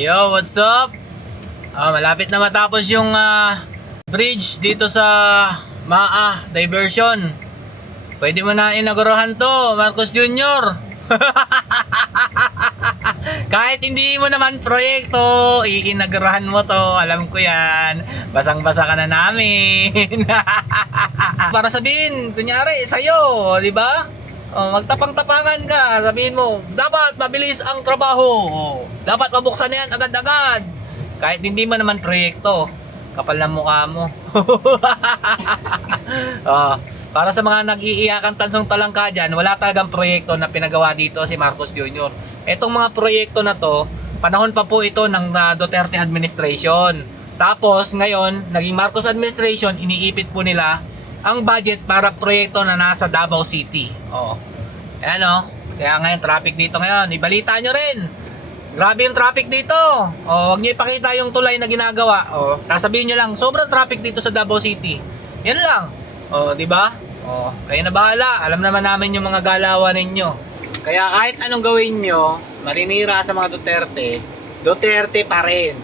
Yo, what's up? Malapit na matapos yung bridge dito sa MAA Diversion. Pwede mo na inaugurahan to, Marcos Jr. Kahit hindi mo naman proyekto, iinagurahan mo to. Alam ko yan. Basang-basa ka na namin. Para sabihin, kunyari, sa'yo, di ba? Magtapang-tapangan ka. Sabihin mo, dapat mabilis ang trabaho. Dapat mabuksan yan agad-agad. Kahit hindi mo naman proyekto. Kapal ng mukha mo. Para sa mga nag-iiyakan tansong talangka dyan, wala talagang proyekto na pinagawa dito si Marcos Jr. Etong mga proyekto na to, panahon pa po ito ng Duterte administration. Tapos ngayon, naging Marcos administration, iniipit po nila ang budget para proyekto na nasa Davao City. Ayan kaya ngayon traffic dito ngayon. Ibalita nyo rin. Grabe yung traffic dito. Huwag nyo ipakita yung tulay na ginagawa. Sasabihin nyo lang, sobrang traffic dito sa Davao City. Yan lang. Di ba? Kayo na bahala. Alam naman namin yung mga galawan ninyo. Kaya kahit anong gawin nyo, marinira sa mga Duterte, Duterte pa rin.